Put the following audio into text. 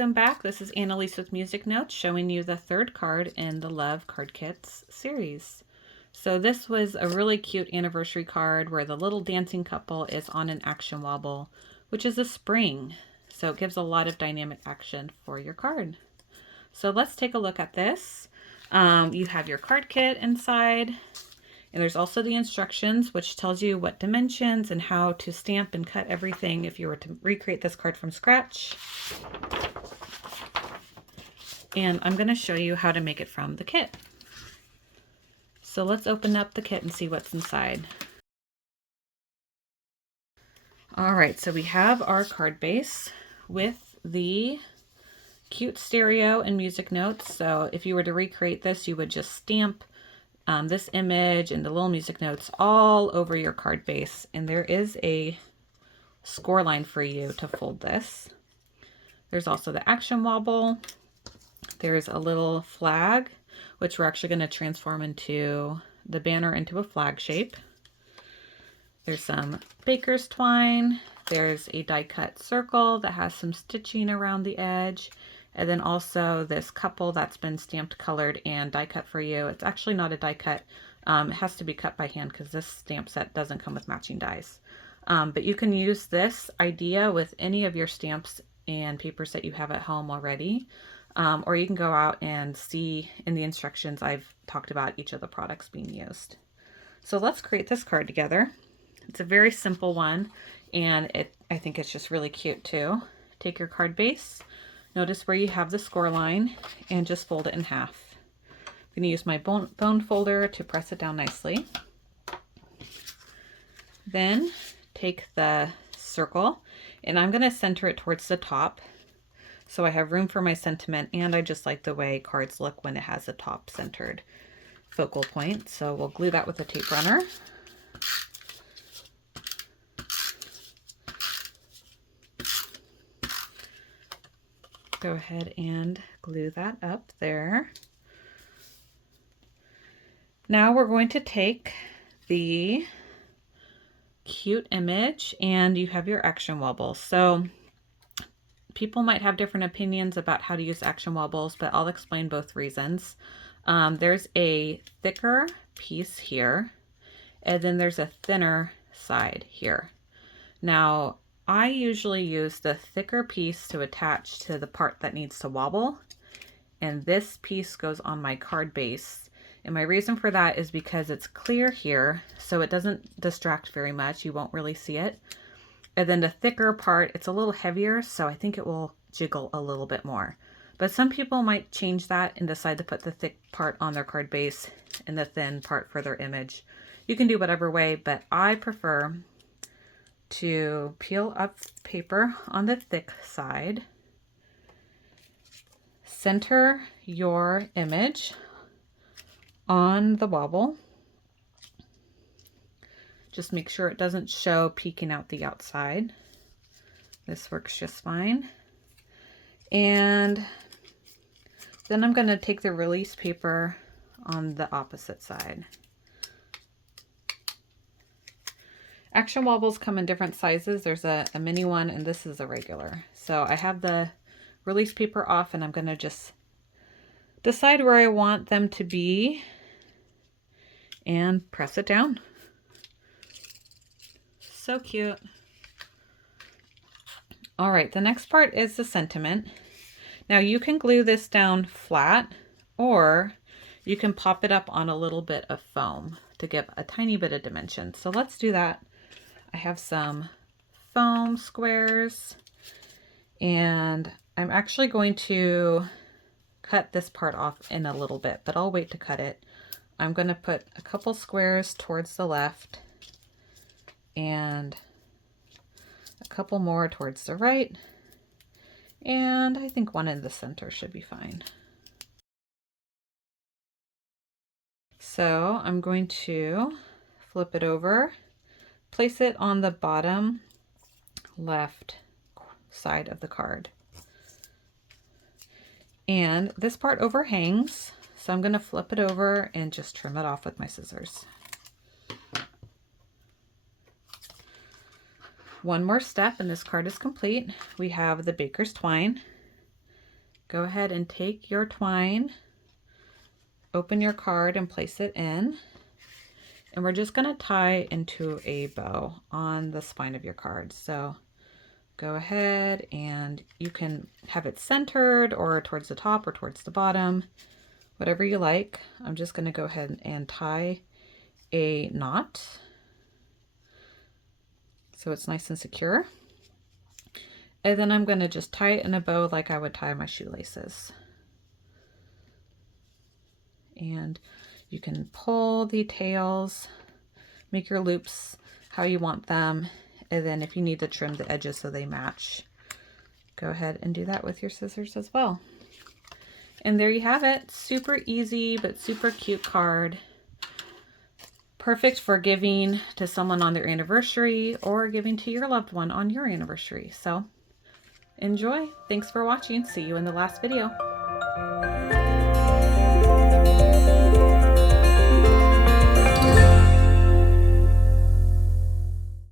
welcome back. This is Annalise with Music Notes showing you the third card in the Love Card Kits series. So this was a really cute anniversary card where the little dancing couple is on an action wobble, which is a spring. So it gives a lot of dynamic action for your card. So let's take a look at this. You have your card kit inside. And there's also the instructions, which tells you what dimensions and how to stamp and cut everything if you were to recreate this card from scratch. And I'm going to show you how to make it from the kit. So let's open up the kit and see what's inside. All right, so we have our card base with the cute stereo and music notes. So if you were to recreate this, you would just stamp this image and the little music notes all over your card base. And there is a score line for you to fold this. There's also the action wobble. There's a little flag, which we're actually going to transform into the banner into a flag shape. There's some baker's twine. There's a die cut circle that has some stitching around the edge. And then also this couple that's been stamped, colored, and die cut for you. It's actually not a die cut. It has to be cut by hand because this stamp set doesn't come with matching dies. But you can use this idea with any of your stamps and papers that you have at home already. Or you can go out and see in the instructions I've talked about each of the products being used. So let's create this card together. It's a very simple one, and I think it's just really cute too. Take your card base. Notice where you have the score line and just fold it in half. I'm going to use my bone folder to press it down nicely. Then take the circle and I'm going to center it towards the top so I have room for my sentiment, and I just like the way cards look when it has a top centered focal point. So we'll glue that with a tape runner. Go ahead and glue that up there. Now we're going to take the cute image and you have your action wobble. So people might have different opinions about how to use action wobbles, but I'll explain both reasons. There's a thicker piece here, and then there's a thinner side here. Now, I usually use the thicker piece to attach to the part that needs to wobble, and this piece goes on my card base. And my reason for that is because it's clear here, so it doesn't distract very much. You won't really see it. And then the thicker part, it's a little heavier, so I think it will jiggle a little bit more. But some people might change that and decide to put the thick part on their card base and the thin part for their image. You can do whatever way, but I prefer to peel up paper on the thick side, center your image on the wobble. Just make sure it doesn't show peeking out the outside. This works just fine. And then I'm going to take the release paper on the opposite side. Action wobbles come in different sizes. There's a mini one, and this is a regular. So I have the release paper off, and I'm going to just decide where I want them to be and press it down. So cute. All right, the next part is the sentiment. Now you can glue this down flat, or you can pop it up on a little bit of foam to give a tiny bit of dimension. So let's do that. I have some foam squares, and I'm actually going to cut this part off in a little bit, but I'll wait to cut it. I'm going to put a couple squares towards the left and a couple more towards the right, and I think one in the center should be fine. So I'm going to flip it over, place it on the bottom left side of the card. And this part overhangs, so I'm going to flip it over and just trim it off with my scissors. One more step and this card is complete. We have the baker's twine. go ahead and take your twine, open your card and place it in. And we're just going to tie into a bow on the spine of your card. So go ahead and you can have it centered or towards the top or towards the bottom, whatever you like. I'm just going to go ahead and tie a knot so it's nice and secure. And then I'm going to just tie it in a bow like I would tie my shoelaces. And you can pull the tails, make your loops how you want them, and then if you need to trim the edges so they match, go ahead and do that with your scissors as well. And there you have it. Super easy but super cute card. Perfect for giving to someone on their anniversary or giving to your loved one on your anniversary. So enjoy. Thanks for watching. See you in the last video.